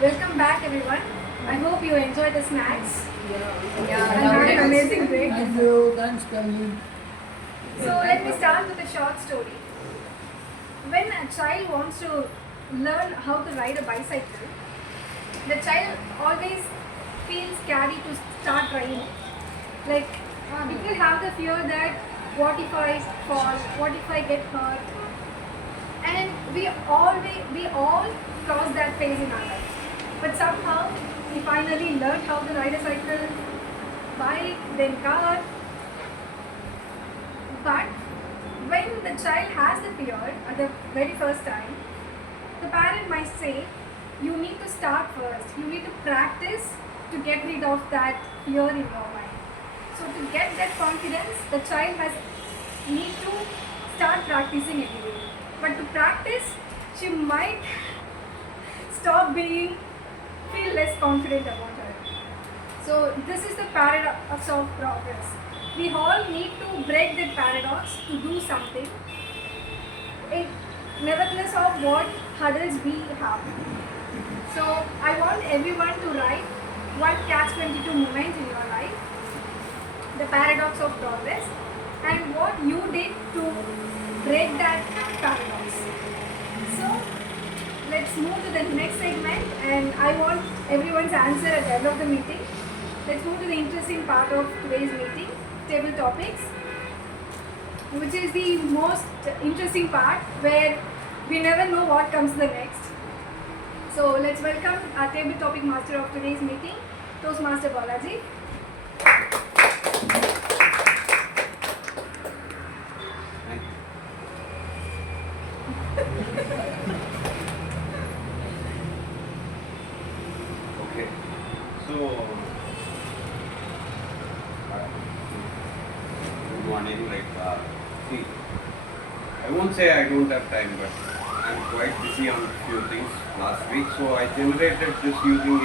Welcome back, everyone. I hope you enjoyed the snacks. Yeah, And had an amazing break. Thank you. Thanks, Kalaivani. So let me start with a short story. When a child wants to learn how to ride a bicycle, the child always feels scary to start riding. Like it will have the fear that what if I fall, what if I get hurt, and we all cross that phase in our life. But somehow we finally learned how to ride a cycle, bike, then car. But when the child has the fear at the very first time, the parent might say, you need to start first. You need to practice to get rid of that fear in your mind. So to get that confidence, the child has need to start practicing every day. But to practice, she might stop feel less confident about her. So this is the paradox of progress. We all need to break that paradox to do something, nevertheless of what hurdles we have. So I want everyone to write one catch-22 moment in your life, the paradox of progress, and what you did to break that paradox. So let's move to the next segment, and I want everyone's answer at the end of the meeting. Let's move to the interesting part of today's meeting, table topics, which is the most interesting part where we never know what comes the next. So let's welcome our table topic master of today's meeting, Toastmaster Balaji. Okay, so good morning. See, I won't say I don't have time, but I'm quite busy on a few things last week. So I generated this using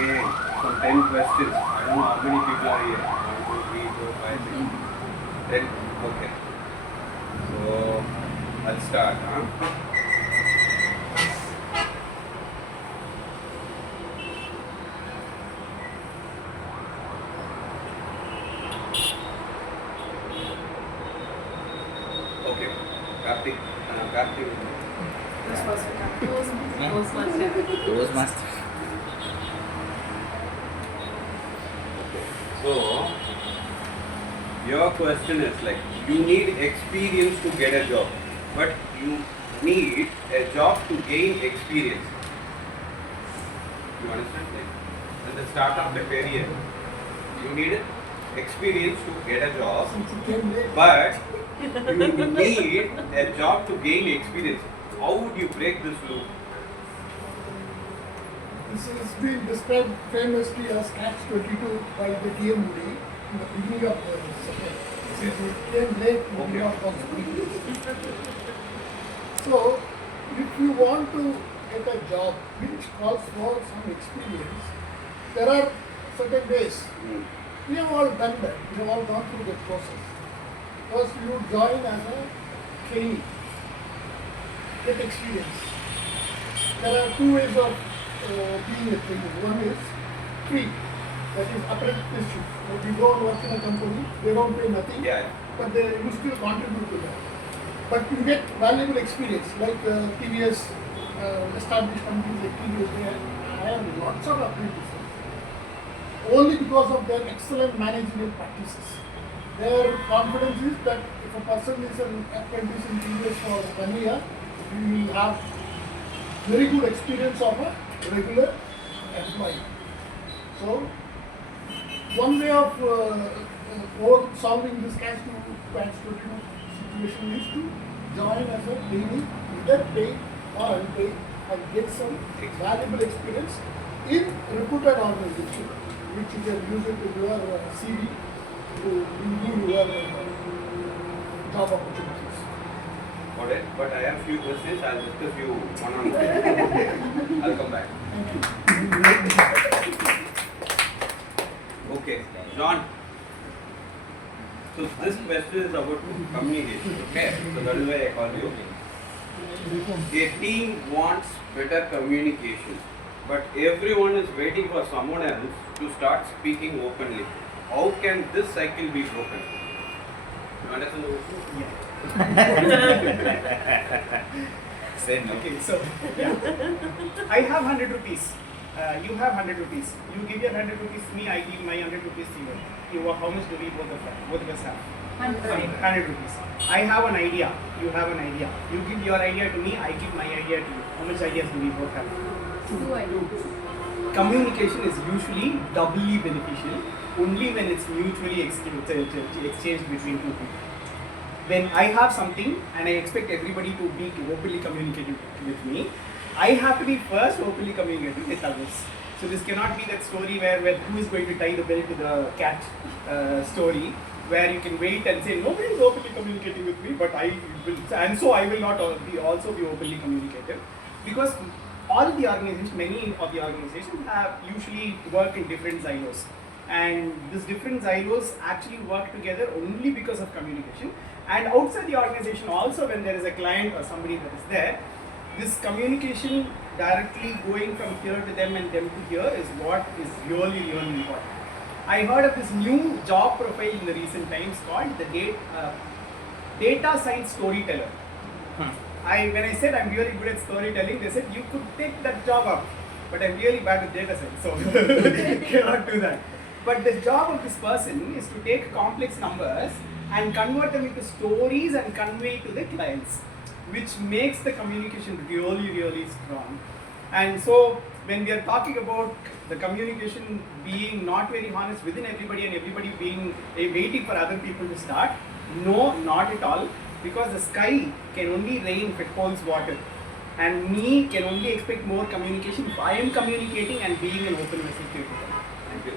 some 10 questions. I don't know how many people are here. 1, 2, 3, 4, 5, 6, 10. Okay, so I'll start. Okay, Karthik. Toastmaster. So, your question is like, you need experience to get a job, but you need a job to gain experience. You understand? Like, at the start of the career, you need experience to get a job, but you need a job to gain experience. How would you break this loop? This is being described famously as catch-22 by the DM Moody in the beginning of the subject. Since it came late, we did not possible. So, if you want to get a job which calls for some experience, there are certain ways. We have all done that. We have all gone through that process. First, you join as a trainee, get experience. There are two ways of being a trainee. One is free, that is apprenticeship. You go and work in a company, they don't pay nothing, but you still contribute to that. But you get valuable experience, like TVS, established companies like TVS, I have lots of apprentices. Only because of their excellent managerial practices. Their confidence is that if a person is an apprentice in TVS for 1 year, he will have very good experience of a regular employee. So, one way of solving this catch-22 situation is to join as a trainee, either paid or unpaid, and get some valuable experience in reputed organization, which you can use it in your CV to improve your job opportunities. Alright, but I have few questions. I'll discuss you one-on-one. I'll come back. Thank you. Okay, John. So this question is about communication. Okay, so that is why I call you. A team wants better communication. but everyone is waiting for someone else to start speaking openly. How can this cycle be broken? You understand the question? Same. Okay, so yeah, I have 100 rupees. You have 100 rupees. You give your 100 rupees to me. I give my 100 rupees to you. How much do we both of us have? 100 rupees. I have an idea. You have an idea. You give your idea to me. I give my idea to you. How much ideas do we both have? 2 ideas. Communication is usually doubly beneficial only when it's mutually exchanged between two people. When I have something and I expect everybody to be openly communicative with me, I have to be first openly communicative with others. So this cannot be that story where who is going to tie the bell to the cat story, where you can wait and say nobody is openly communicating with me, but I will, and so I will not also be openly communicative, because all of the organizations, many of the organizations have usually work in different silos, and these different silos actually work together only because of communication. And outside the organization also, when there is a client or somebody that is there, this communication directly going from here to them and them to here is what is really, really important. I heard of this new job profile in the recent times called the data science storyteller. When I said I'm really good at storytelling, they said you could take that job up, but I'm really bad at data science, so cannot do that. But the job of this person is to take complex numbers and convert them into stories and convey to the clients, which makes the communication really, really strong. And so when we are talking about the communication being not very honest within everybody and everybody being waiting for other people to start, no, not at all, because the sky can only rain if it holds water, and me can only expect more communication if I am communicating and being an open vessel to people. Thank you.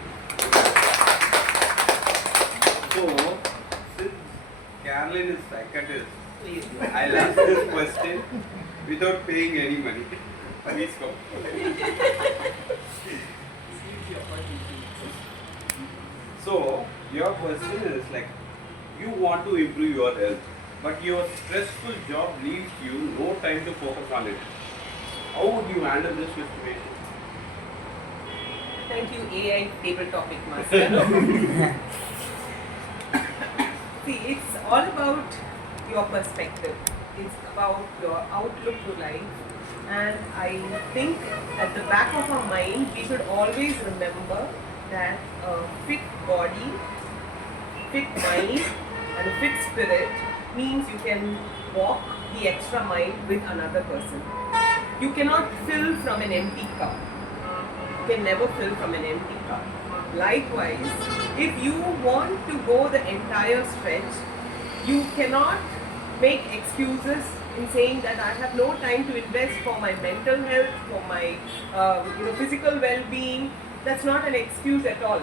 So, since Caroline is psychiatrist, I'll ask this question without paying any money. Please go. So, your question is like, you want to improve your health, but your stressful job leaves you no time to focus on it. How would you handle this situation? Thank you, AI table topic master. See, it's all about your perspective. It's about your outlook to life. And I think at the back of our mind, we should always remember that a fit body, fit mind, and a fit spirit means you can walk the extra mile with another person. You cannot fill from an empty cup. You can never fill from an empty cup. Likewise, if you want to go the entire stretch, you cannot make excuses in saying that I have no time to invest for my mental health, for my physical well-being. That's not an excuse at all.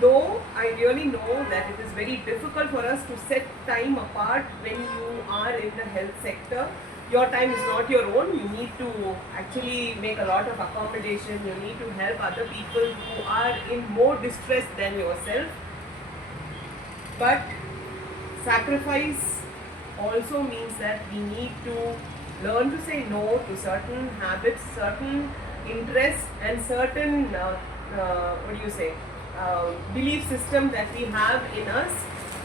Though I really know that it is very difficult for us to set time apart when you are in the health sector. Your time is not your own. You need to actually make a lot of accommodation. You need to help other people who are in more distress than yourself. But sacrifice also means that we need to learn to say no to certain habits, certain interests, and certain belief system that we have in us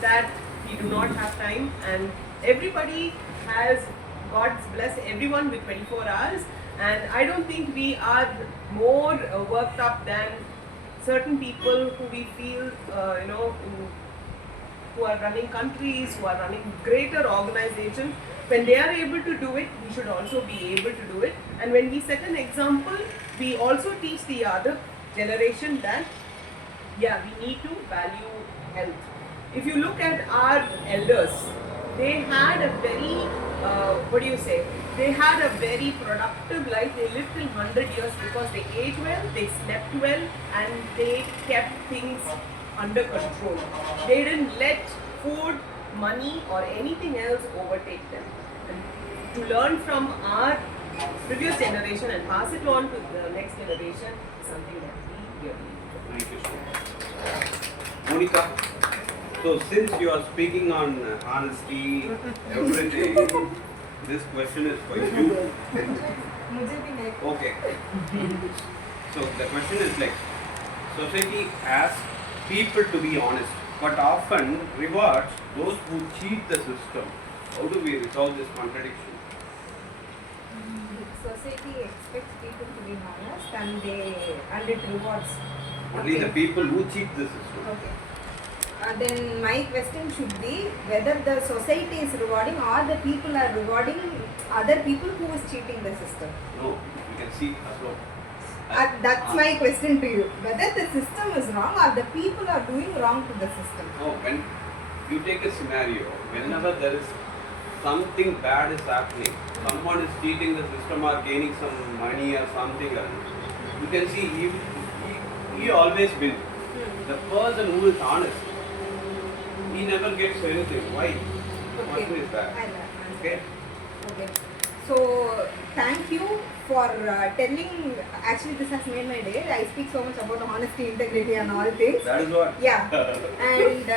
that we do not have time. And everybody has, God's bless everyone with 24 hours, and I don't think we are more worked up than certain people who we feel who are running countries, who are running greater organizations. When they are able to do it, we should also be able to do it. And when we set an example, we also teach the other generation that we need to value health. If you look at our elders, they had a very they had a very productive life. They lived till 100 years because they ate well, they slept well, and they kept things under control. They didn't let food, money, or anything else overtake them. And to learn from our previous generation and pass it on to the next generation is something that we really need. Thank you so much. Monica, so since you are speaking on honesty, everything, this question is for you. Okay. So the question is like, society asks people to be honest, but often rewards those who cheat the system. How do we resolve this contradiction? Society expects people to be honest and it rewards. Only the people who cheat the system. Okay. Then my question should be whether the society is rewarding or the people are rewarding other people who is cheating the system. No, you can see as well. That's my question to you. Whether the system is wrong or the people are doing wrong to the system. No, when you take a scenario, whenever there is something bad is happening, someone is cheating the system or gaining some money or something else, you can see he always wins. The person who is honest, he never gets anything. Why? The person is bad. Okay? Okay. So thank you for telling. Actually, this has made my day. I speak so much about honesty, integrity, and all things. That is what. Yeah. And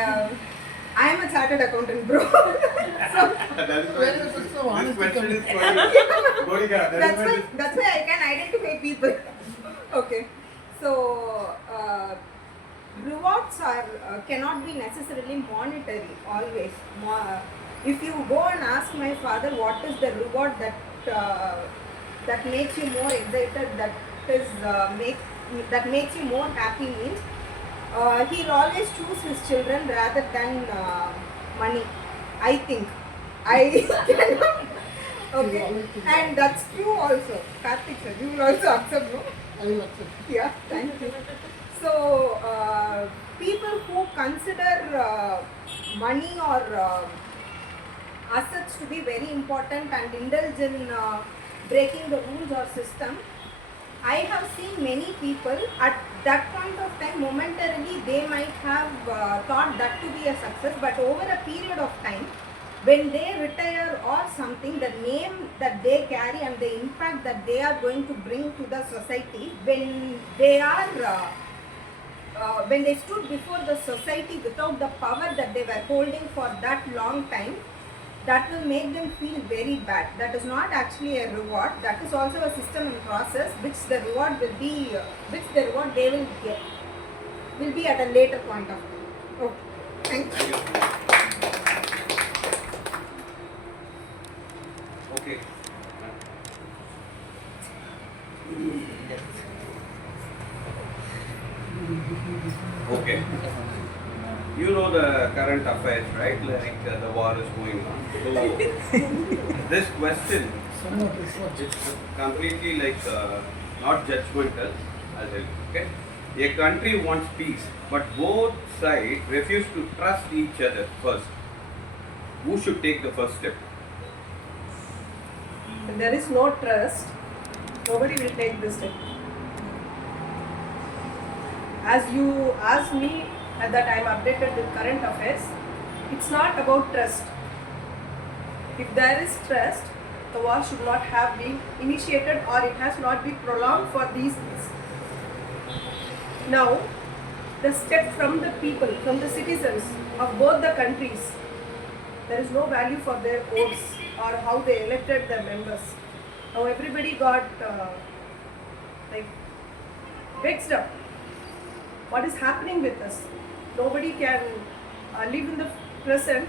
I am a chartered accountant, bro. So That is Where why is this this honesty question coming is for you. Monica, that's why I can identify people. Okay. So rewards are cannot be necessarily monetary always. If you go and ask my father what is the reward that makes you more excited, that makes you more happy means he'll always choose his children rather than money. I think. I cannot. Okay. And that's true also. Karthik sir, you will also accept, no? I will accept. Yeah, thank you. So, people who consider money or assets to be very important and indulge in breaking the rules or system, I have seen many people at that point of time, momentarily they might have thought that to be a success, but over a period of time, when they retire or something, the name that they carry and the impact that they are going to bring to the society, when they stood before the society without the power that they were holding for that long time, that will make them feel very bad. That is not actually a reward. That is also a system and process which the reward they will get will be at a later point of time. Okay. Thank you. Okay. Okay. You know the current affairs, right? Like the war is going on. So this question Somewhat is what is completely like not judgmental. I'll tell you. Okay. A country wants peace, but both sides refuse to trust each other first. Who should take the first step? If there is no trust, nobody will take this step. As you asked me that I am updated with current affairs, it's not about trust. If there is trust, the war should not have been initiated or it has not been prolonged for these things. Now, the step from the people, from the citizens of both the countries, there is no value for their votes or how they elected their members. Now everybody got vexed up. What is happening with us? Nobody can live in the present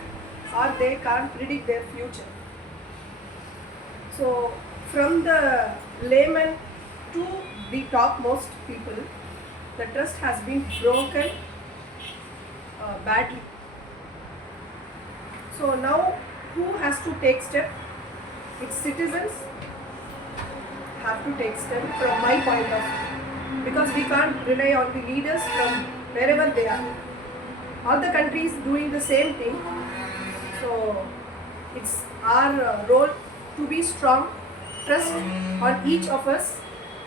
or they can't predict their future. So from the layman to the topmost people, the trust has been broken badly. So now who has to take step? It's citizens have to take step from my point of view, because we can't rely on the leaders from wherever they are. All the countries doing the same thing. So it's our role to be strong, trust on each of us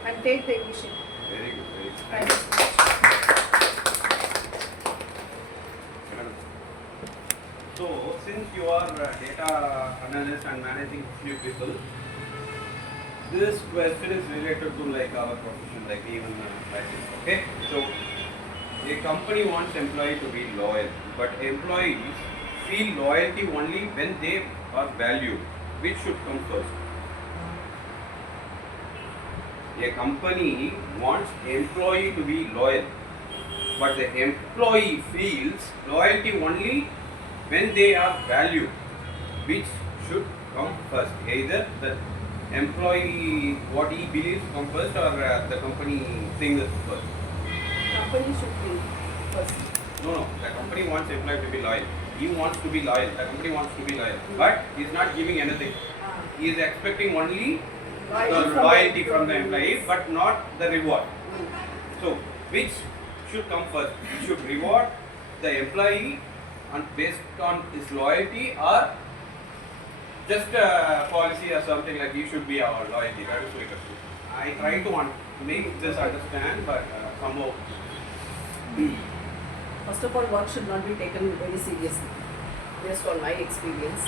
and take the initiative. Very good. Very good. Thank you. So, since you are a data analyst and managing few people, this question is related to like our profession, like even practice. Okay, so a company wants employee to be loyal, but employees feel loyalty only when they are valued. Which should come first? A company wants employee to be loyal, but the employee feels loyalty only when they are valued, which should come first. Either the employee what he believes come first, or the company thing is first. Company should think first. No, the company wants employee to be loyal. He wants to be loyal. The company wants to be loyal, but he is not giving anything. He is expecting only the loyalty from the employee, but not the reward. So, which should come first? We should reward the employee based on his loyalty, or just a policy or something like he should be our loyalty. That is what I try to make this understand, but somehow. First of all, work should not be taken very seriously, based on my experience,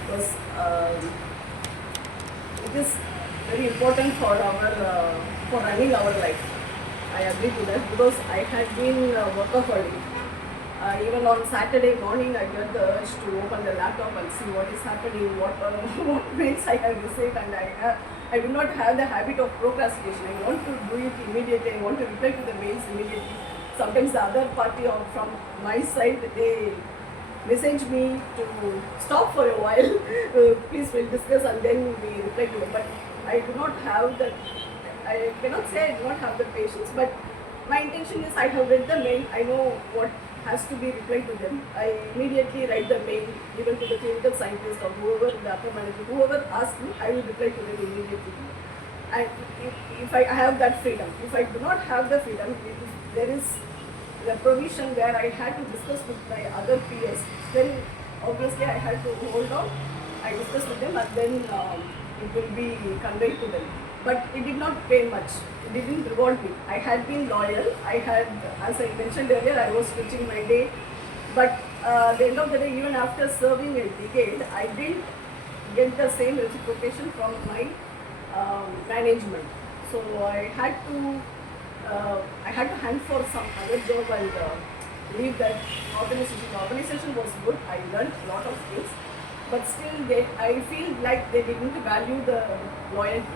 because it is very important for for running our life. I agree to that, because I had been workaholic. Even on Saturday morning, I get the urge to open the laptop and see what is happening, what mails I have received, and I do not have the habit of procrastination. I want to do it immediately. I want to reply to the mails immediately. Sometimes the other party or from my side, they message me to stop for a while, please we'll discuss, and then we reply to them. But I do not have that, I cannot say I do not have the patience, but my intention is I have read the mail, I know what has to be replied to them. I immediately write the mail even to the clinical scientist or whoever, the upper manager, whoever asks me, I will reply to them immediately. And if I have that freedom, if I do not have the freedom, if there is the provision where I had to discuss with my other peers, then obviously I had to hold on. I discussed with them, and then it will be conveyed to them. But it did not pay much. It didn't reward me. I had been loyal. I had, as I mentioned earlier, I was switching my day. But at the end of the day, even after serving a decade, I didn't get the same reciprocation from my management. So I had to hunt for some other job and leave that organization. The organization was good. I learned a lot of things, but still I feel like they didn't value the loyalty.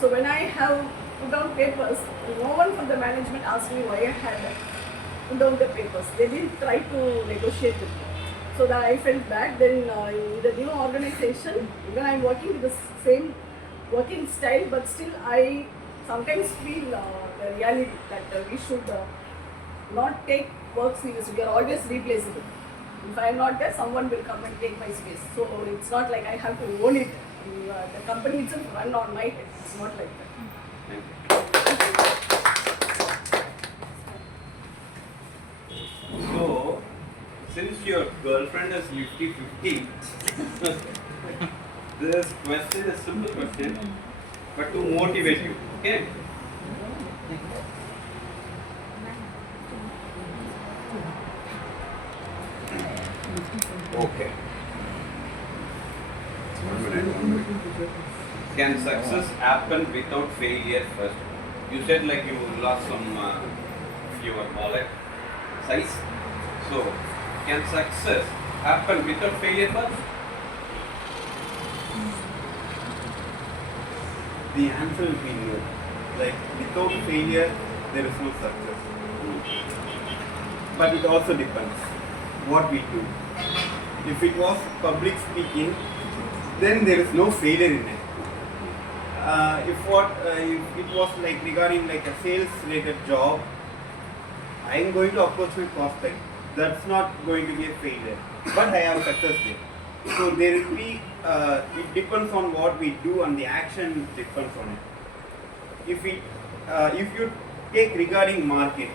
So when I have put down papers, no one from the management asked me why I had put down the papers. They didn't try to negotiate with me. So that I felt bad. Then in the new organization, even I'm working with the same working style, but still I sometimes feel the reality that we should not take work seriously. We are always replaceable. If I am not there, someone will come and take my space. So it's not like I have to own it. The company itself run on my head. It's not like that. So, since your girlfriend is 50-50, this question is a simple question, but to motivate you, okay? Okay. 1 minute. Can success happen without failure first? You said like you lost some your wallet size. So, can success happen without failure first? The answer will be no. Like without failure, there is no success. But it also depends what we do. If it was public speaking, then there is no failure in it. If it was like regarding like a sales related job, I am going to approach my prospect. That's not going to be a failure, but I have success there. So there will be. It depends on what we do, and the action depends on it. If you take regarding market,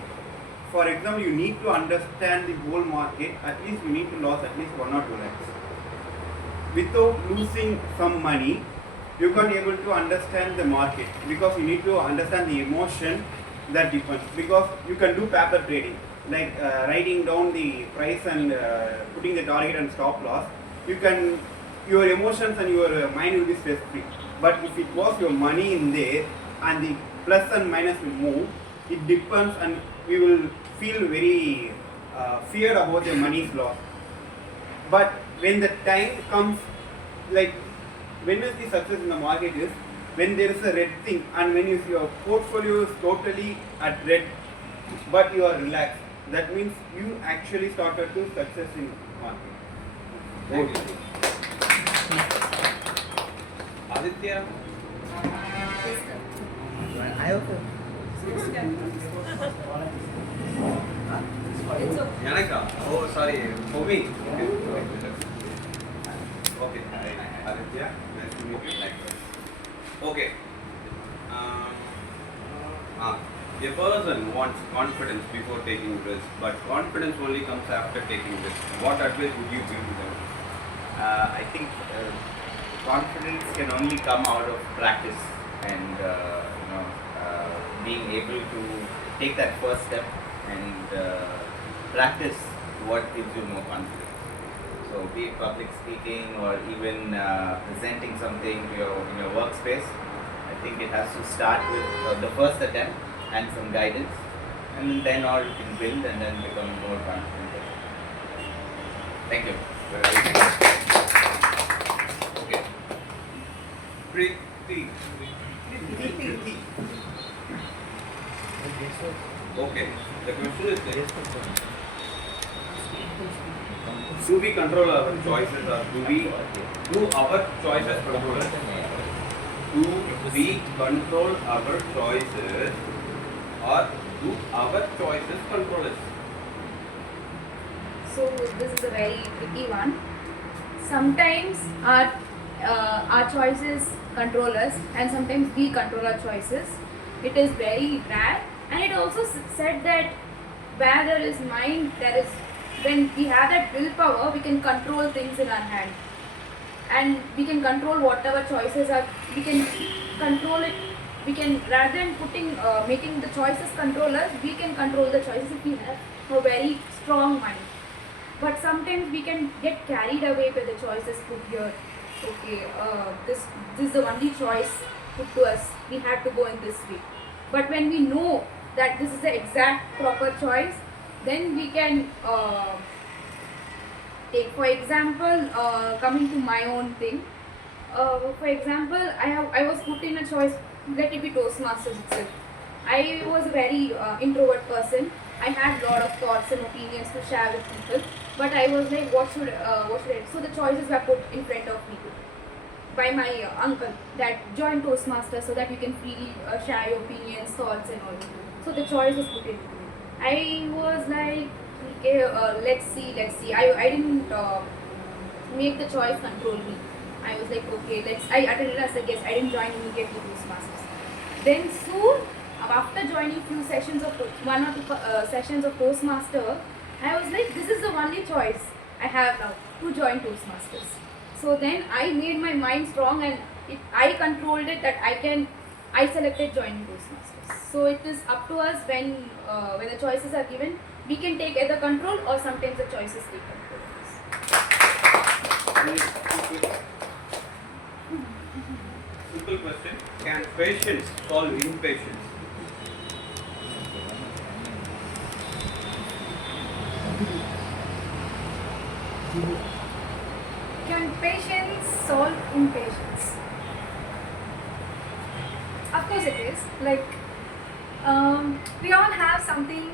for example, you need to understand the whole market. At least you need to lose at least 1 or 2 lakhs. Without losing some money, you can't able to understand the market, because you need to understand the emotion that depends. Because you can do paper trading, like writing down the price and putting the target and stop loss. Your emotions and your mind will be stress free. But if it was your money in there and the plus and minus will move, it depends, and we will feel very feared about the money's loss. But when the time comes, like when is the success in the market is when there is a red thing and when your portfolio is totally at red, but you are relaxed, that means you actually started to success in market. Thank you. Aditya? I also. Yanaka? Oh, sorry, for me. Okay, hi, Aditya. Nice to meet you. Okay. A person wants confidence before taking risk, but confidence only comes after taking risk. What advice would you give to them? I think confidence can only come out of practice and being able to take that first step and practice what gives you more confidence. So be it public speaking or even presenting something to in your workspace, I think it has to start with the first attempt and some guidance, and then all you can build and then become more confident. Thank you. Okay. Preeti. Okay. The question is this. Do we control our choices or do our choices control us? Do we control our choices or do our choices control us? So this is a very tricky one. Sometimes our choices control us, and sometimes we control our choices. It is very rare, and it also said that where there is mind, there is, when we have that willpower, we can control things in our hand, and we can control whatever choices are. We can control it. We can, rather than making the choices control us, we can control the choices if we have a very strong mind. But sometimes we can get carried away by the choices put here. Okay, this is the only choice put to us. We have to go in this way. But when we know that this is the exact proper choice, then we can take, for example, coming to my own thing. For example, I was put in a choice. Let it be Toastmasters itself. I was a very introvert person. I had a lot of thoughts and opinions to share with people, but I was like, what should I? So the choices were put in front of me by my uncle, that join Toastmasters so that you can freely share your opinions, thoughts, and all. So the choice was put in. I was like, okay, let's see. I didn't make the choice control me. I was like, okay, I attended as a guest. I didn't join immediately Toastmasters. Then soon, after joining few sessions of one or two sessions of Toastmaster, I was like, this is the only choice I have now, to join Toastmasters. So then I made my mind strong, and I controlled it, that I selected joining Toastmasters. So it is up to us when the choices are given, we can take either control or sometimes the choices take control of us. Simple question. Can patience solve impatience? Can patience solve impatience? Of course it is. Like, we all have something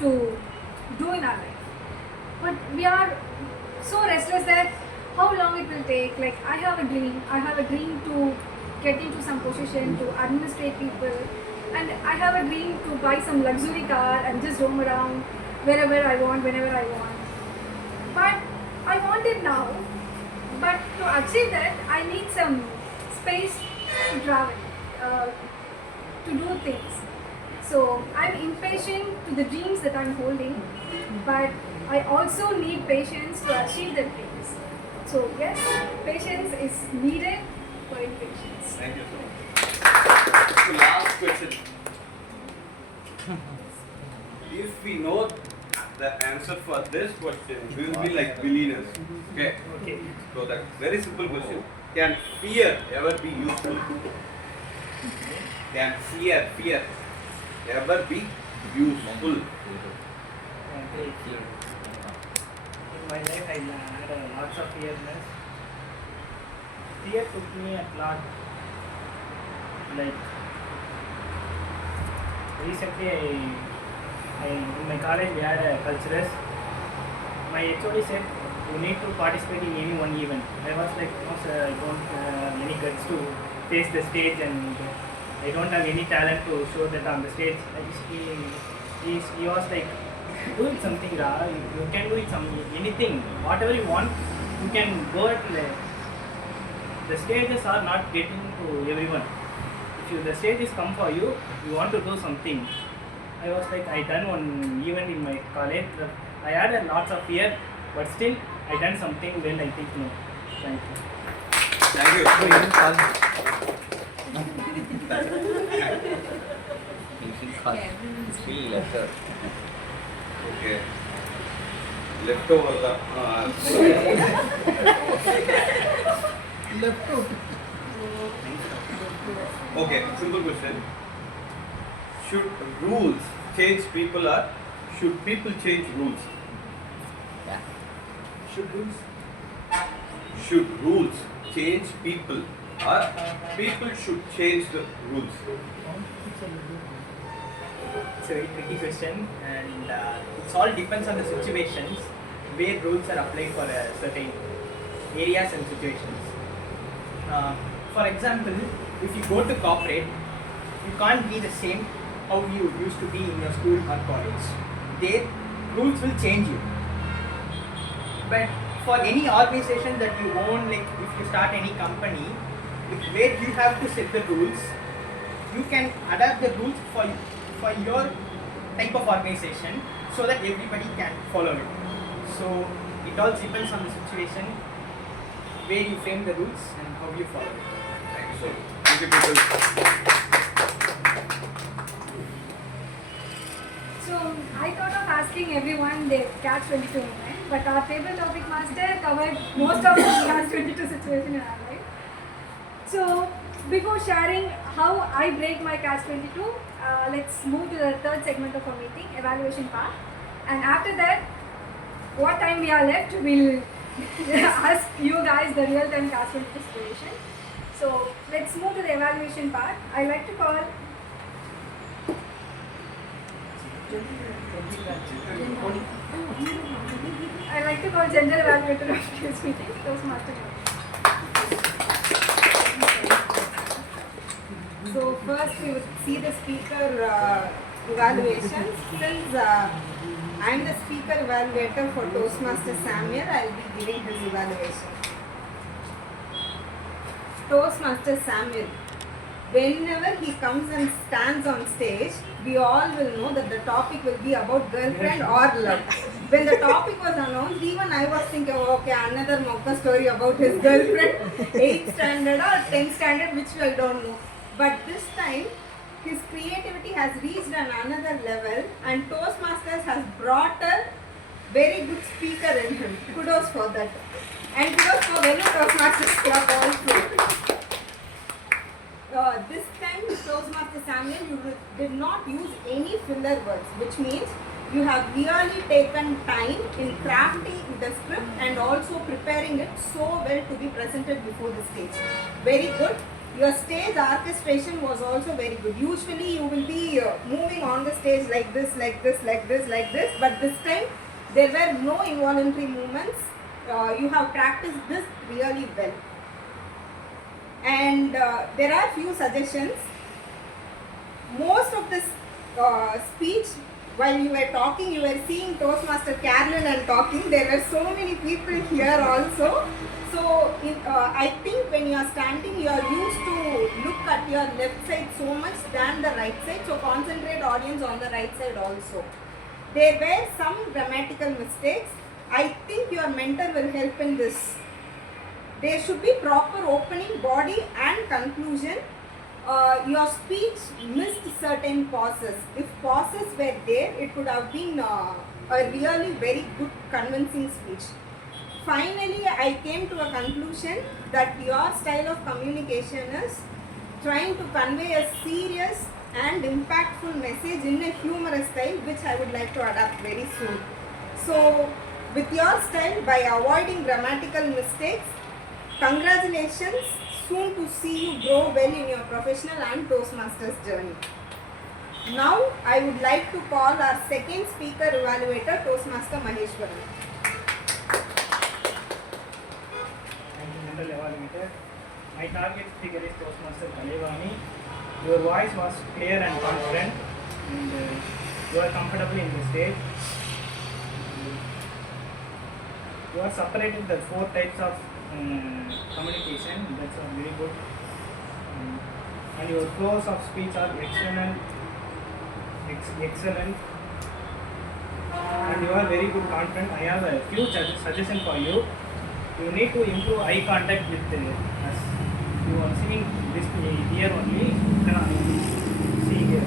to do in our life, but we are so restless that how long it will take. Like, I have a dream to get into some position, to administrate people, and I have a dream to buy some luxury car and just roam around wherever I want, whenever I want. But I want it now. But to achieve that, I need some space to travel, to do things. So I'm impatient to the dreams that I'm holding, but I also need patience to achieve the dreams. So yes, patience is needed for impatience. Thank you so much. So last question. If we know the answer for this question, we will be like billionaires. Okay? So that's very simple question. Can fear ever be useful? Can fear ever be useful? In my life, I had lots of fearness. Fear took me at lot. like recently in my college we had a culturals. My HOD said you need to participate in any one event. I was like, no sir, I don't have any guts to face the stage and I don't have any talent to show that on the stage. He was like, do it something, you can do it anything, whatever you want, you can go at the stages are not getting to everyone. If the stages come for you, you want to do something. I was like, I done one event in my college. I had a lots of fear, but still I done something well. I think no. Thank you. Thank you. It's really left out. Okay. Leftover. Left out. Okay, simple question. Should rules change people or should people change rules? Yeah. Should rules. Should rules change people or people should change the rules? It's a very tricky question, and it all depends on the situations where rules are applied for certain areas and situations. For example, if you go to corporate, you can't be the same how you used to be in your school or college. Their rules will change you. But for any organization that you own, like if you start any company, where you have to set the rules, you can adapt the rules for your type of organization so that everybody can follow it. So it all depends on the situation where you frame the rules and how you follow it. Thank you. Thank you, people. So I thought of asking everyone the catch-22 moment, but our table topic master covered most of the catch-22 situation in our life. So before sharing how I break my catch-22, let's move to the third segment of our meeting, evaluation part. And after that, what time we are left, we'll ask you guys the real-time catch-22 situation. So let's move to the evaluation part. I like to call general evaluator of this meeting, Toastmaster. So first we would see the speaker evaluations. Since I am the speaker evaluator for Toastmaster Samuel, I will be giving his evaluation. Toastmaster Samuel, whenever he comes and stands on stage, we all will know that the topic will be about girlfriend or love. When the topic was announced, even I was thinking, okay, another Mokka story about his girlfriend, 8th standard or 10th standard, which I don't know. But this time, his creativity has reached another level and Toastmasters has brought a very good speaker in him. Kudos for that. And kudos for Venu Toastmasters Club also. This time, Toastmaster Samuel, you did not use any filler words, which means you have really taken time in crafting the script and also preparing it so well to be presented before the stage. Very good. Your stage orchestration was also very good. Usually you will be moving on the stage like this, like this, like this, like this. But this time there were no involuntary movements. You have practiced this really well. And there are few suggestions. Most of this speech, while you were talking, you were seeing Toastmaster Carolyn and talking. There were so many people here also. So I think when you are standing, you are used to look at your left side so much than the right side. So concentrate audience on the right side also. There were some grammatical mistakes. I think your mentor will help in this. There should be proper opening, body and conclusion. Your speech missed certain pauses. If pauses were there, it could have been a really very good convincing speech. Finally, I came to a conclusion that your style of communication is trying to convey a serious and impactful message in a humorous style, which I would like to adapt very soon. So, with your style, by avoiding grammatical mistakes, congratulations, soon to see you grow well in your professional and Toastmasters journey. Now, I would like to call our second speaker evaluator, Toastmaster Mageshwaran. Thank you, General Evaluator. My target speaker is Toastmaster Kalaivani. Your voice was clear and confident, and you are comfortable in the stage. You are separated the 4 types of communication. That's very good. And your flows of speech are excellent. And you are very good confident. I have a few suggestions for you. You need to improve eye contact with us. You are seeing this here only. You cannot see here.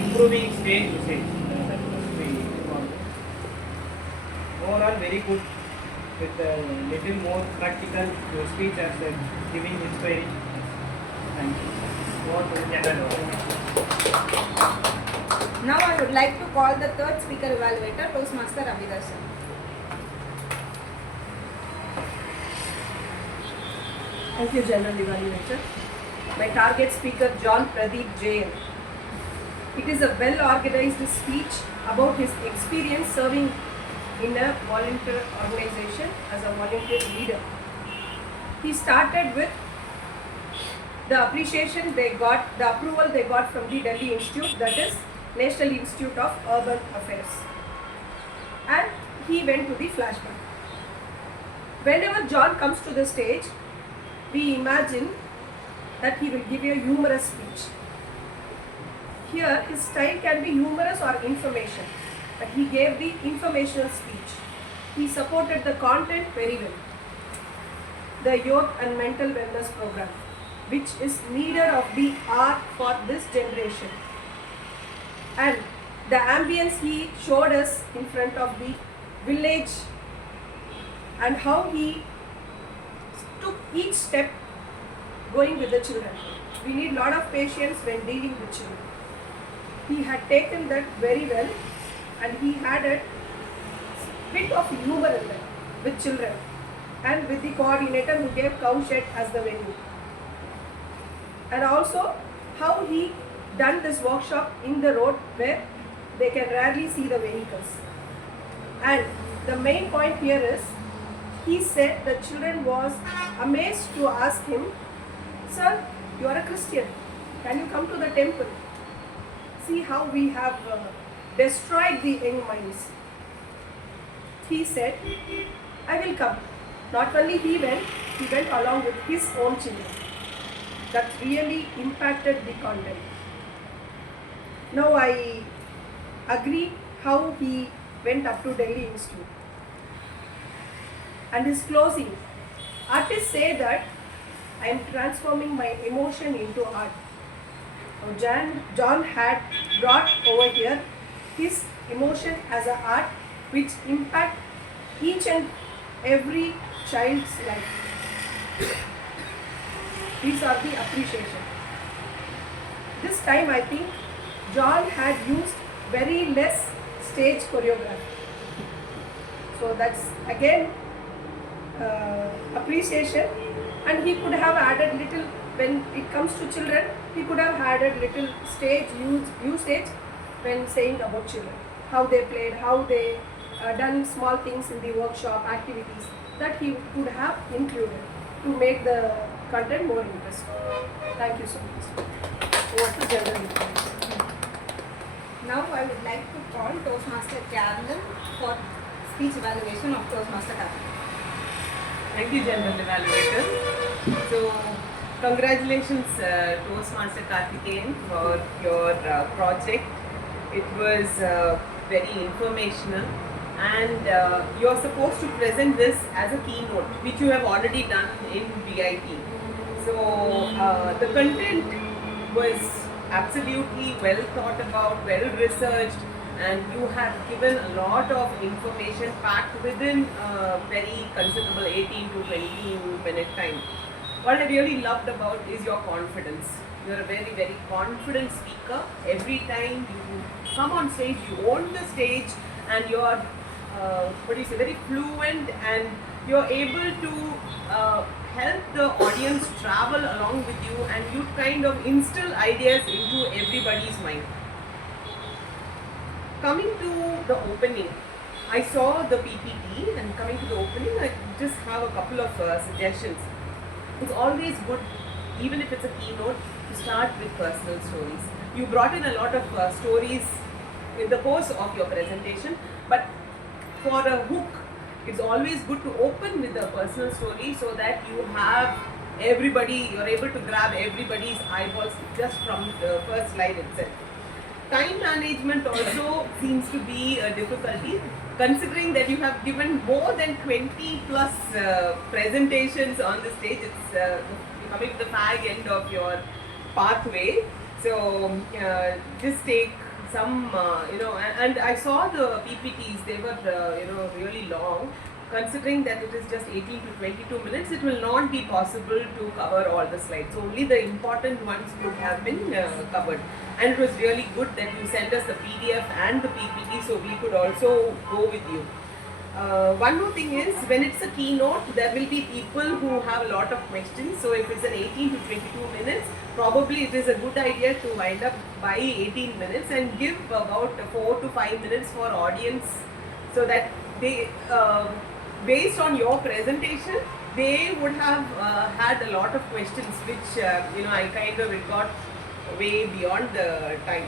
Improving stage usage. That must be important. Overall, very good. With a little more practical, your speech as giving inspiring. Thank you. What to the general evaluator. Now, I would like to call the third speaker evaluator, Toastmaster Abhidarshan. Thank you, General Evaluator. My target speaker, John Pradeep Jain. It is a well-organized speech about his experience serving in a volunteer organization as a volunteer leader. He started with the appreciation they got, the approval they got from the Delhi Institute, that is National Institute of Urban Affairs. And he went to the flashback. Whenever John comes to the stage, we imagine that he will give you a humorous speech. Here, his style can be humorous or information, but he gave the informational speech. He supported the content very well. The Youth and Mental Wellness Program, which is needed of the hour for this generation. And the ambience he showed us in front of the village and how he took each step going with the children. We need a lot of patience when dealing with children. He had taken that very well, and he had a bit of humor in that with children and with the coordinator who gave Cowshed as the venue. And also how he done this workshop in the road where they can rarely see the vehicles. And the main point here is, he said the children was amazed to ask him, "Sir, you are a Christian. Can you come to the temple?" See how we have destroyed the young minds. He said, "I will come." Not only he went along with his own children. That really impacted the content. Now I agree how he went up to Delhi Institute. And his closing, artists say that I am transforming my emotion into art. Now John had brought over here his emotion as an art which impact each and every child's life. These are the appreciation. This time I think John had used very less stage choreography. So that's again appreciation, and he could have added little, when it comes to children, he could have added little stage usage when saying about children. How they played, how they done small things in the workshop activities, that he could have included to make the content more interesting. Thank you so much. Over to General Evaluation. Now, I would like to call Toastmaster Carolyn for speech evaluation of Toastmaster Carolyn. Thank you, General Evaluator. So, congratulations, Toastmaster Karthikeyan, for your project. It was very informational, and you're supposed to present this as a keynote, which you have already done in VIP. So, the content was absolutely well thought about, well researched, and you have given a lot of information packed within a very considerable 18 to 20 minute time. What I really loved about is your confidence. You're a very, very confident speaker. Every time you come on stage, you own the stage, and you're very fluent, and you're able to help the audience travel along with you, and you'd kind of instill ideas into everybody's mind. Coming to the opening, I saw the PPT, and coming to the opening, I just have a couple of suggestions. It's always good, even if it's a keynote, to start with personal stories. You brought in a lot of stories in the course of your presentation, but for a hook, it's always good to open with a personal story so that you have everybody, you're able to grab everybody's eyeballs just from the first slide itself. Time management also seems to be a difficulty, considering that you have given more than 20 plus presentations on the stage. It's coming to the fag end of your pathway. So just take some, and I saw the PPTs, they were, really long. Considering that it is just 18 to 22 minutes, it will not be possible to cover all the slides. So only the important ones would have been covered. And it was really good that you sent us the PDF and the PPT so we could also go with you. One more thing is, when it's a keynote, there will be people who have a lot of questions. So if it's an 18 to 22 minutes, probably it is a good idea to wind up by 18 minutes and give about 4 to 5 minutes for audience, so that they, based on your presentation, they would have had a lot of questions, which I kind of got way beyond the time.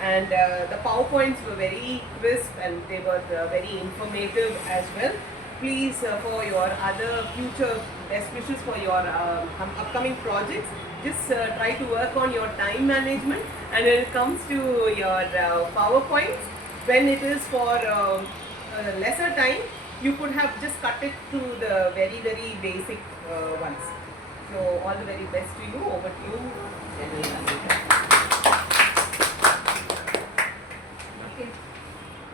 And the PowerPoints were very crisp and they were very informative as well. Please, for your other future best wishes for your upcoming projects, just try to work on your time management. And when it comes to your PowerPoints, when it is for lesser time, you could have just cut it to the very, very basic ones. So all the very best to you. Over to you, General. Okay.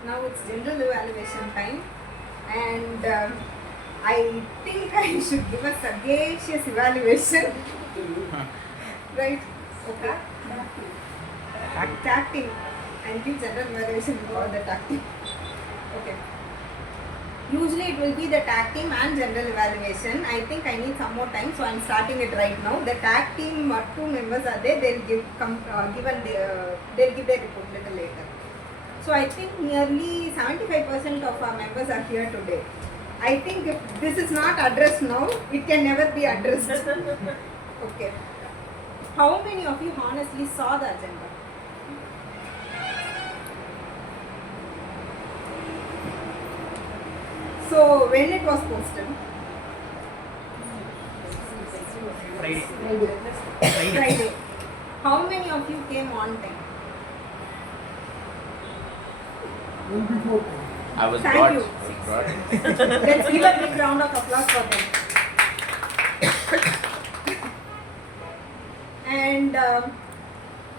Now it's general evaluation time, and I think I should give a sagacious evaluation. Right? Okay. Tacting. And give general evaluation with all the tacting. Okay. Usually it will be the tag team and general evaluation. I think I need some more time, so I'm starting it right now. The tag team, 2 members are there. They'll give they'll give their report little later. So I think nearly 75% of our members are here today. I think if this is not addressed now, it can never be addressed. Okay. How many of you honestly saw the agenda? So when it was posted? Friday. How many of you came on time? I was Thank brought. you. I was brought. Let's give a big round of applause for them. And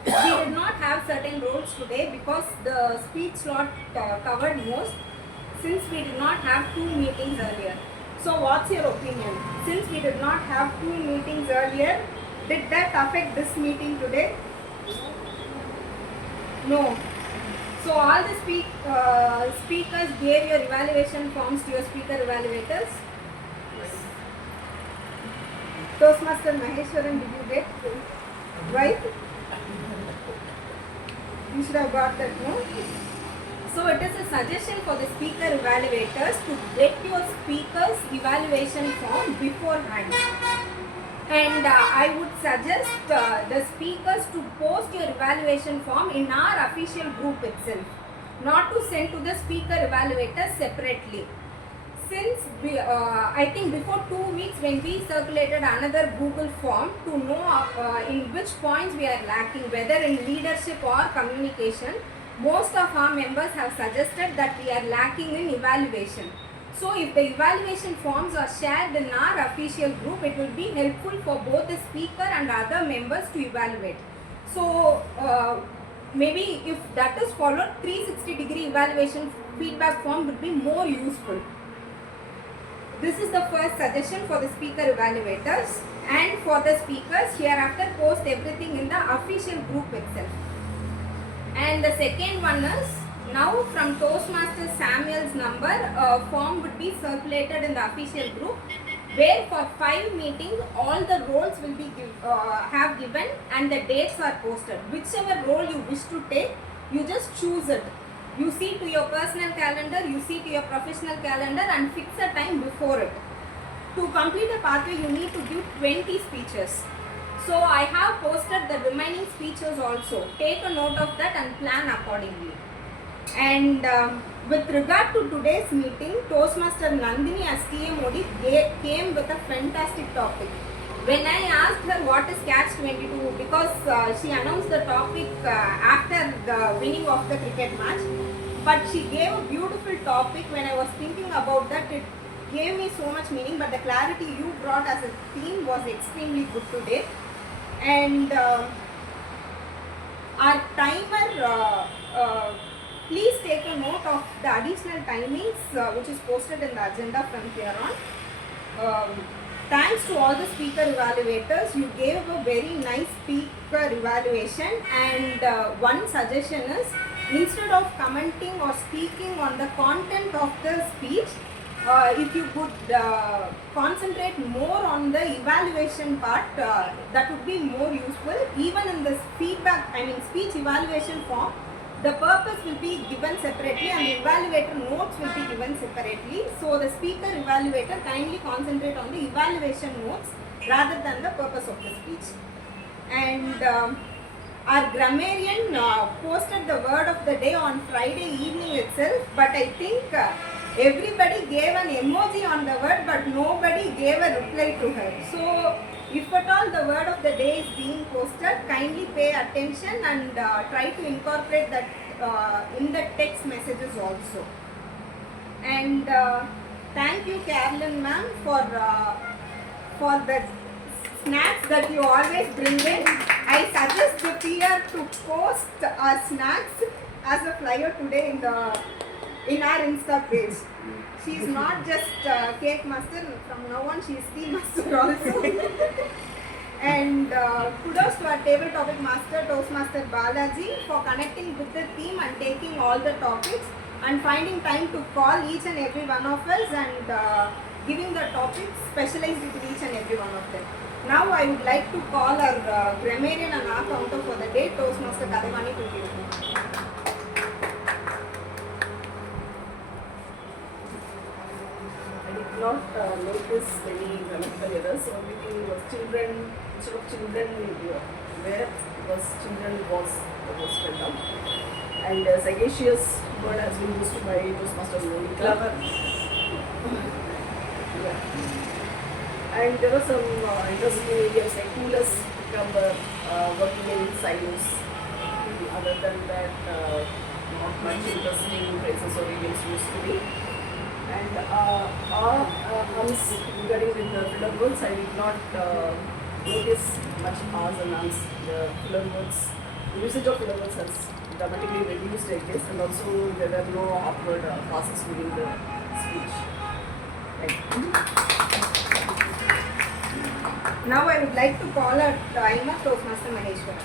we did not have certain roles today because the speech slot covered most, since we did not have 2 meetings earlier. So what's your opinion? Since we did not have 2 meetings earlier, did that affect this meeting today? No. So all the speakers gave your evaluation forms to your speaker evaluators. Toastmaster Mageshwaran, did you get? Right? You should have got that, no? So it is a suggestion for the speaker evaluators to get your speaker's evaluation form beforehand. And I would suggest the speakers to post your evaluation form in our official group itself, not to send to the speaker evaluators separately. Since I think before 2 weeks, when we circulated another Google form to know in which points we are lacking, whether in leadership or communication, most of our members have suggested that we are lacking in evaluation. So if the evaluation forms are shared in our official group, it will be helpful for both the speaker and other members to evaluate. So maybe if that is followed, 360-degree evaluation feedback form would be more useful. This is the first suggestion for the speaker evaluators, and for the speakers, hereafter post everything in the official group itself. And the second one is, now from Toastmaster Samuel's number, form would be circulated in the official group. where for 5 meetings all the roles will be have given and the dates are posted. Whichever role you wish to take, you just choose it. You see to your personal calendar, you see to your professional calendar and fix a time before it. To complete a pathway, you need to give 20 speeches. So I have posted the remaining speeches also. Take a note of that and plan accordingly. And with regard to today's meeting, Toastmaster Nandini as TMOD came with a fantastic topic. When I asked her what is Catch 22, because she announced the topic after the winning of the cricket match, but she gave a beautiful topic. When I was thinking about that, it gave me so much meaning, but the clarity you brought as a theme was extremely good today. And our timer, please take a note of the additional timings which is posted in the agenda from here on. Thanks to all the speaker evaluators, you gave a very nice speaker evaluation, and one suggestion is, instead of commenting or speaking on the content of the speech, if you could concentrate more on the evaluation part, that would be more useful. Even in the feedback, speech evaluation form, the purpose will be given separately and the evaluator notes will be given separately. So the speaker evaluator kindly concentrate on the evaluation notes rather than the purpose of the speech. And our grammarian posted the word of the day on Friday evening itself, but I think everybody gave an emoji on the word, but nobody gave a reply to her. So if at all the word of the day is being posted, kindly pay attention and try to incorporate that in the text messages also. And thank you, Carolyn ma'am, for the snacks that you always bring in. I suggest the peer to post snacks as a flyer today in our Insta page. She is not just cake master, from now on she is tea master also. And kudos to our table topic master, Toastmaster Balaji, for connecting with the team and taking all the topics and finding time to call each and every one of us and giving the topics specialized to each and every one of them. Now I would like to call our grammarian and our counter for the day, Toastmaster Kalaivani, to give me. Not notice any grammatical errors. So everything was children, instead of children, where it was children was spelled out. And sagacious word has been used by Toastmaster Monica. Clever. Yeah. And there were some interesting idioms like coolest, cover, working in silos. Other than that, not much interesting phrases or idioms used to be. And comes regarding with the filler words, I did not notice much R's and N's. The filler words, the usage of filler words has dramatically reduced, I guess, and also there were no awkward pauses during the speech. Now I would like to call our timer, Toastmaster Mageshwaran.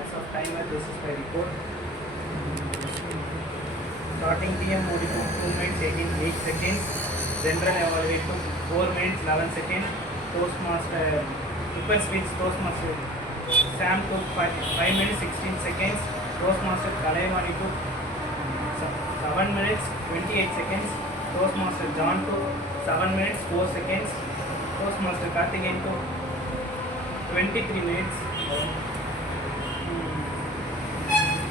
As of timer, this is my report. Starting PM mode 2 minutes 8 seconds. General Evaluator 4 minutes 11 seconds. Toastmaster Super Speech Toastmaster Sam took 5 minutes 16 seconds. Toastmaster Kalaivani took 7 minutes 28 seconds. Toastmaster John took 7 minutes 4 seconds. Toastmaster Karthikeyan took 23 minutes.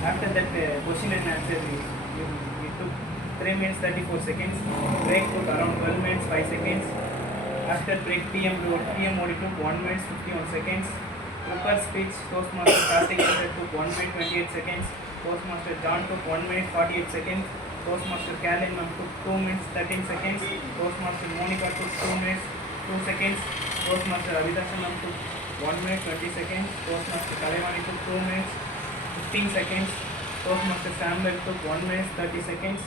After that question and answer, we took 3 minutes 34 seconds. Break took around 12 minutes 5 seconds. After break, PM mode took 1 minute 51 seconds. Super speech, Toastmaster Karthikeyan took 1 minute 28 seconds. Toastmaster John took 1 minute 48 seconds. Toastmaster Carolyn took 2 minutes 13 seconds. Toastmaster Monica took 2 minutes 2 seconds. Toastmaster Avidashanam took 1 minute 20 seconds. Toastmaster Kalaivani took 2 minutes 15 seconds. Toastmaster Samuel took 1 minute 30 seconds.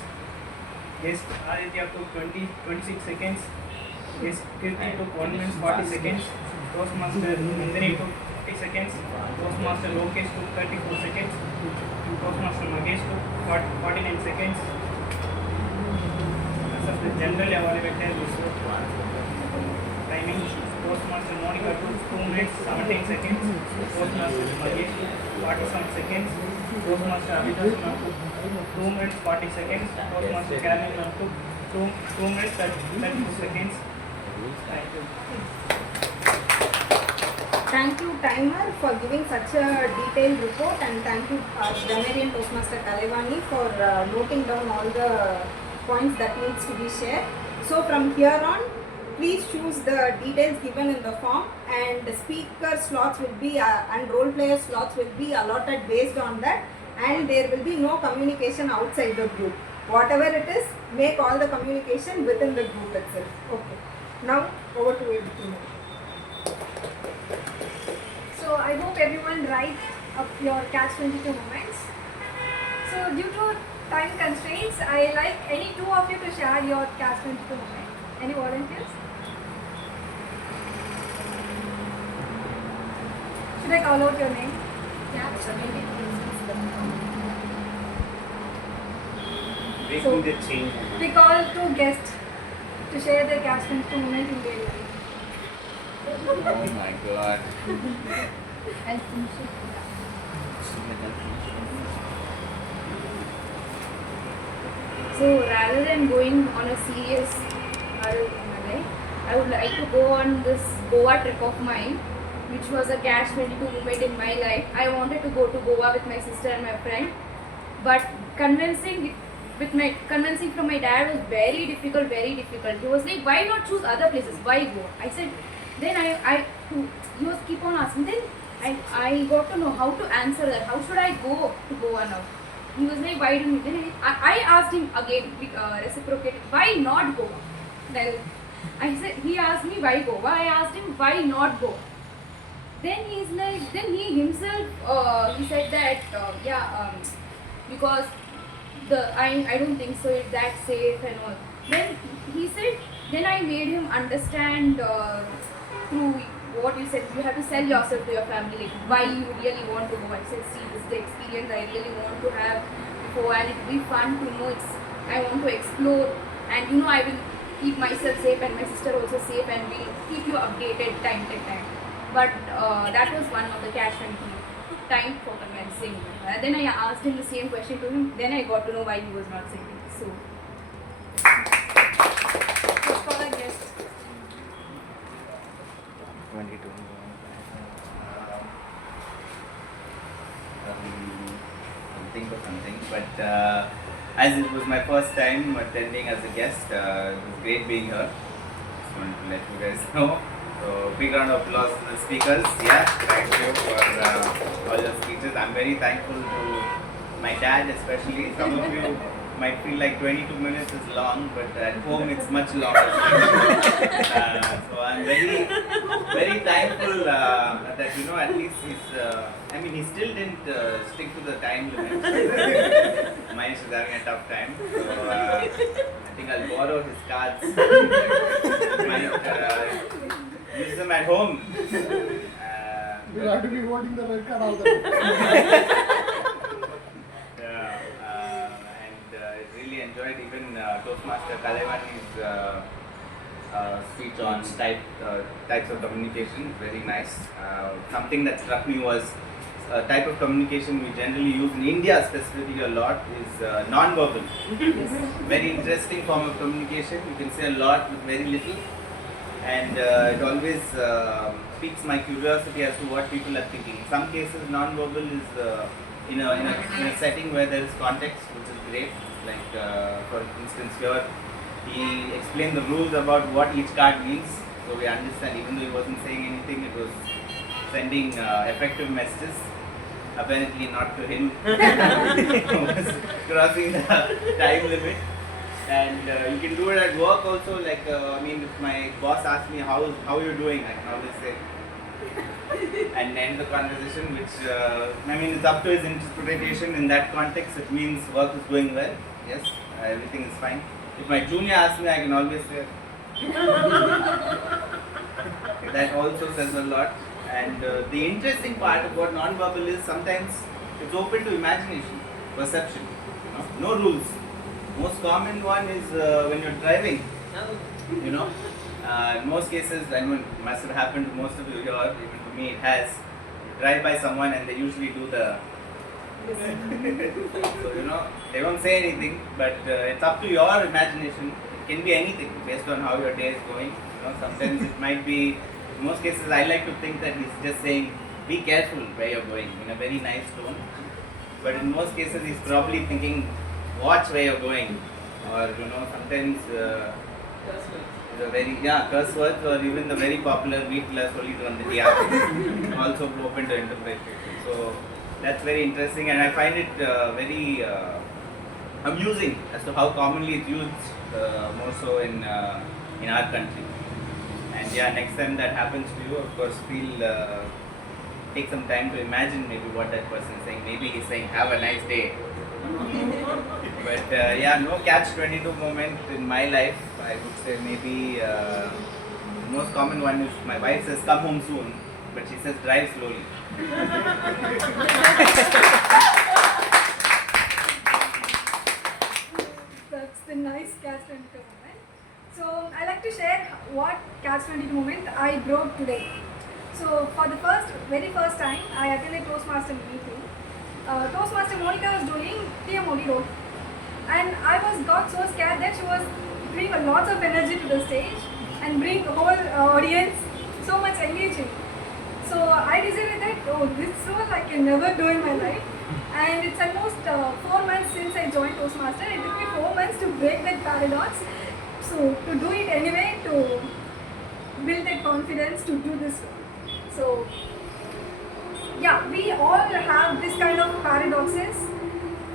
Guest Aditya took 26 seconds. Guest Kirti took 1 minute 40 seconds. Toastmaster Nandini took 50 seconds. Toastmaster Lokesh took 34 seconds. Toastmaster Magesh took 49 seconds. the general evaluator is timing postmaster morning up to 2 minutes 17 seconds, postmaster Magesh 47 seconds, postmaster Abhijit up to 2 minutes 40 seconds, postmaster Kalaivani up to 2 minutes 32 seconds. Thank you. Thank you, timer, for giving such a detailed report, and thank you, Grammarian Toastmaster Kalaivani, for noting down all the points that needs to be shared. So from here on, please choose the details given in the form, and the speaker slots will be and role player slots will be allotted based on that, and there will be no communication outside the group. Whatever it is, make all the communication within the group itself. Okay. Now over to you. So I hope everyone write up your catch 22 moments. So due to time constraints, I like any two of you to share your catch 22 moment. Any volunteers? Should I call out your name? Breaking the chain. We call two guests to share their catch 22 moment in their life. Oh my god. So rather than going on a serious hurdle in my life, I would like to go on this Goa trip of mine, which was a catch 22 moment in my life. I wanted to go to Goa with my sister and my friend, but convincing from my dad was very difficult, very difficult. He was like, why not choose other places? Why go? I said, then he was keep on asking. Then I got to know how to answer that. How should I go to Goa now? He was like, why don't you? Then I asked him again, reciprocated, why not Goa? Then I said, he asked me why Goa. I asked him why not Goa. Then he's like, then he himself, he said that, because I don't think so, it's that safe and all. Then he said, then I made him understand through what you said, you have to sell yourself to your family, like why you really want to go. I said, see, this is the experience I really want to have before, and it will be fun to know. I want to explore, and I will keep myself safe and my sister also safe, and we'll keep you updated time to time. But that was one of the catch 22 time for convincing. Then I asked him the same question to him. Then I got to know why he was not saying it. So. Let's call a guest. 22. I'll think of something, but as it was my first time attending as a guest, it was great being here. Just wanted to let you guys know. So, big round of applause to the speakers. Yeah, thank you for all your speeches. I'm very thankful to my dad, especially. Some of you might feel like 22 minutes is long, but at home it's much longer. So I'm very, very thankful that at least he still didn't stick to the time limit. Manish is having a tough time, so I think I'll borrow his cards. Use them at home. You have to be holding the red card all the time. Really enjoyed even Toastmaster Kalaivani's speech on types of communication. Very nice. Something that struck me was a type of communication we generally use in India specifically a lot is non-verbal. Very interesting form of communication. You can say a lot with very little, and it always piques my curiosity as to what people are thinking. In some cases, non-verbal is in a setting where there is context, which is great. Like for instance here, he explained the rules about what each card means, so we understand. Even though he wasn't saying anything, it was sending effective messages. Apparently not to him. Was crossing the time limit. And you can do it at work also. Like if my boss asks me how you're doing, I can always say and end the conversation, which it's up to his interpretation. In that context, it means work is going well. Yes, everything is fine. If my junior asks me, I can always say that also says a lot. And the interesting part about non-verbal is sometimes it's open to imagination, perception. No rules. Most common one is when you're driving. You know, in most cases, I mean, it must have happened to most of you here, even to me it has. You drive by someone and they usually do the. So, you know, they won't say anything, but it's up to your imagination. It can be anything based on how your day is going. You know, sometimes it might be, in most cases, I like to think that he's just saying, be careful where you're going in a very nice tone. But in most cases, he's probably thinking, watch where you're going. Or, you know, sometimes the very, curse words or even the very popular Veetla Solidu and the Diya also open to interpretation. So that's very interesting, and I find it very amusing as to how commonly it's used more so in our country. And yeah, next time that happens to you, of course, take some time to imagine maybe what that person is saying. Maybe he's saying, have a nice day. But yeah, no catch-22 moment in my life. I would say maybe the most common one is my wife says, come home soon, but she says, drive slowly. That's the nice catch-22 moment. So I like to share what catch-22 moment I broke today. So for the very first time, I attended Toastmaster meeting. Toastmaster Monica was doing TMOD role, and I got so scared that she was bringing lots of energy to the stage and bring the whole audience so much engaging. So I decided that this role I can never do in my life, and it's almost 4 months since I joined Toastmaster. It took me 4 months to break that paradox. So to do it anyway, to build that confidence to do this role. So yeah, we all have this kind of paradoxes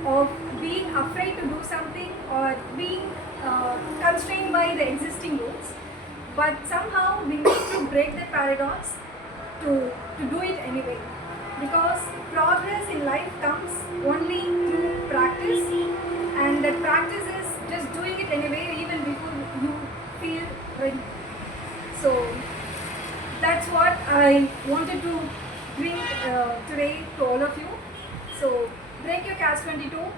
of being afraid to do something or being constrained by the existing rules, but somehow we need to break the paradox to do it anyway, because progress in life comes only through practice, and that practice is just doing it anyway even before you feel ready. So that's what I wanted to bring today to all of you. So break your catch-22.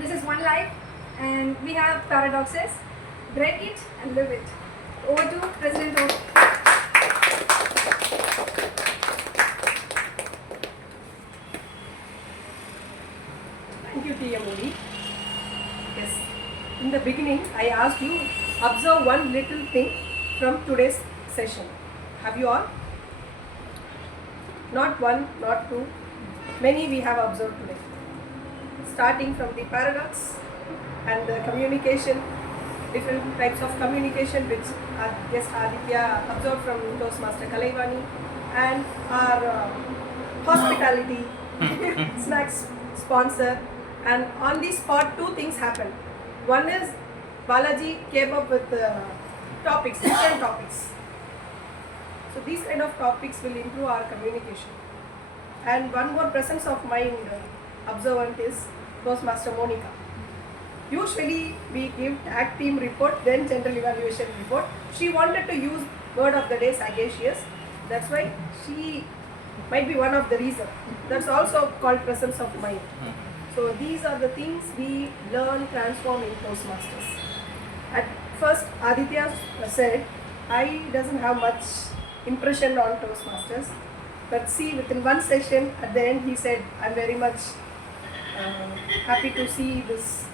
This is one life and we have paradoxes. Break it and live it. Over to President of. Thank you, TMOD. Yes, in the beginning I asked you observe one little thing from today's session. Have you all? Not one, not two, many we have observed today. Starting from the paradox and the communication, different types of communication which our guest Aditya observed from Toastmaster Kalaivani, and our hospitality snacks sponsor. And on the spot, two things happened. One is Balaji came up with topics, different topics. So these kind of topics will improve our communication. And one more presence of mind observant is Toastmaster Monica. Usually we give tag team report, then general evaluation report. She wanted to use word of the day sagacious. That's why she might be one of the reasons. That's also called presence of mind. So these are the things we learn, transform in Toastmasters. At first Aditya said, I doesn't have much impression on Toastmasters, but see, within one session at the end he said, I'm very much happy to see this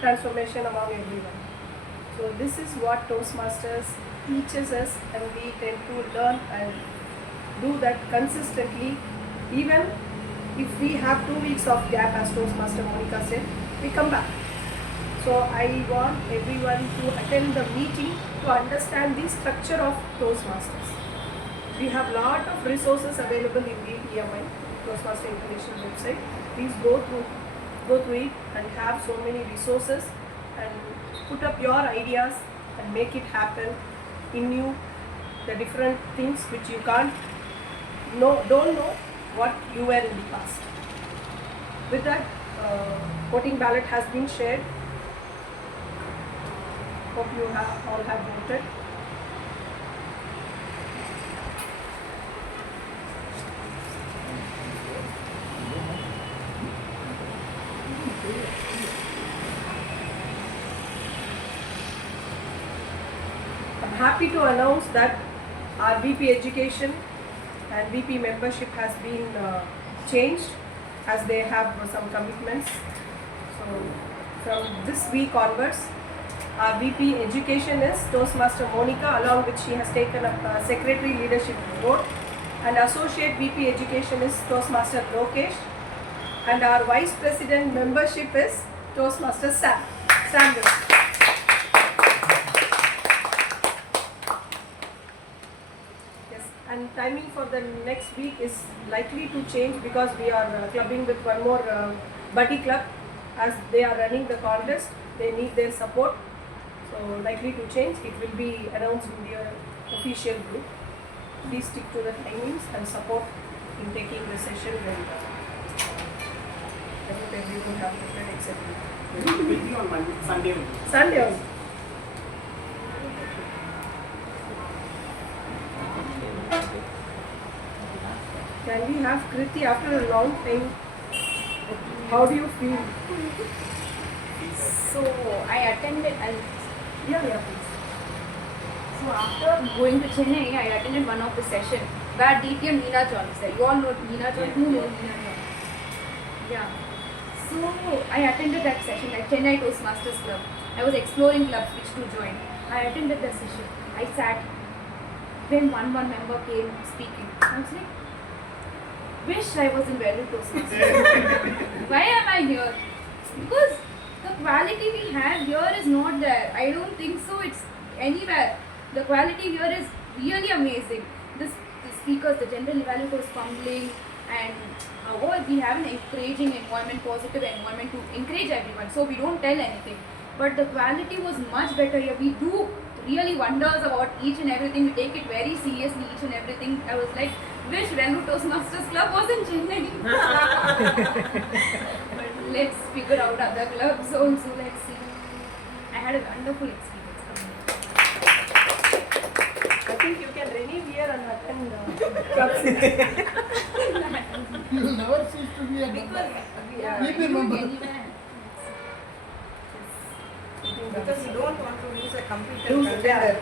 transformation among everyone. So this is what Toastmasters teaches us, and we tend to learn and do that consistently. Even if we have 2 weeks of gap, as Toastmaster Monica said, we come back. So I want everyone to attend the meeting to understand the structure of Toastmasters. We have lot of resources available in the TMI, Toastmaster International website. Please go through it and have so many resources and put up your ideas and make it happen in you. The different things which you don't know what you were in the past. With that, voting ballot has been shared. Hope you all have voted. happy to announce that our VP education and VP membership has been changed as they have some commitments. So from this week onwards, our VP education is Toastmaster Monica, along with she has taken up secretary leadership role, and associate VP education is Toastmaster Lokesh, and our vice president membership is Toastmaster Sam. Yes, and timing for the next week is likely to change because we are clubbing with one more buddy club. As they are running the contest, they need their support. So likely to change. It will be announced in the official group. Please stick to the timings and support in taking the session very well. I hope everyone have prepared except me. It will be on Monday, Sunday only. Sunday also. Can we have Kriti after a long time? How do you feel? So I attended, Yeah, please. so after going to Chennai, I attended one of the session where DTM Meena John is there. You all know Meena John, who knows Meena John? Yeah. So I attended that session at Chennai Toastmasters Club. I was exploring clubs which to join. I attended the session. I sat. Then one member came speaking. I was like, wish I was in Value Toastmasters. Why am I here? Because the quality we have here is not there. I don't think so. It's anywhere. The quality here is really amazing. The speakers, the general evaluators fumbling, and we have an encouraging environment, positive environment to encourage everyone. So we don't tell anything. But the quality was much better here. We do really wonders about each and everything. We take it very seriously, each and everything. I was like, wish Velu Toastmasters Club was in Chennai. But let's figure out other clubs also. Let's see. I had a wonderful experience. I think you can renew here and attend clubs. You will never cease to be a member. Be a member. Because you don't want to lose a computer Lose, contender.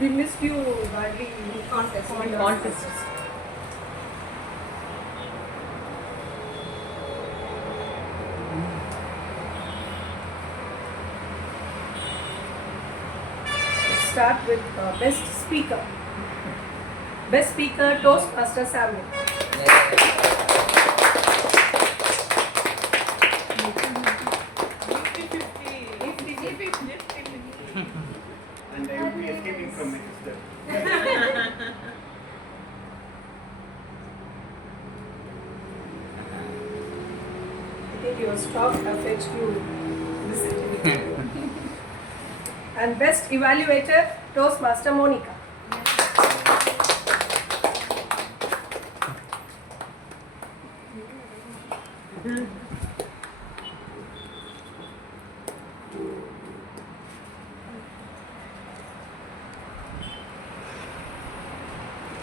We missed you badly Contest. contest. Let's start with best speaker. Best speaker, Toastmaster Samuel. And I will be escaping from my sister. I think your stock have fetched you visiting. And best evaluator, Toastmaster Monica.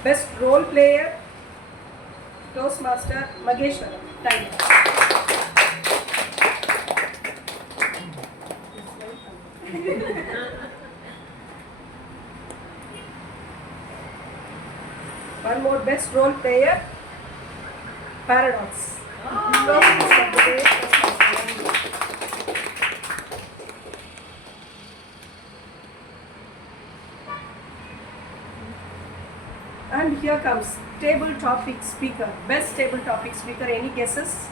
Best role player, Toastmaster Mageshwaran. Time. One more best role player, Paradox. And here comes table topic speaker, best table topic speaker. Any guesses?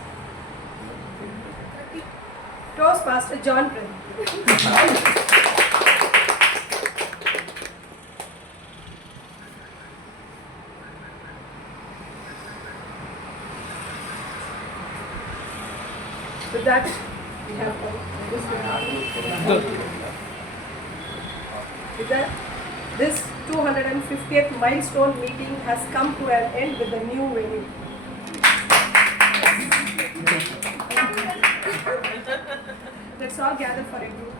Toastmaster John Prem. With that, we have with that, this 250th milestone meeting has come to an end with a new venue. Let's all gather for a group.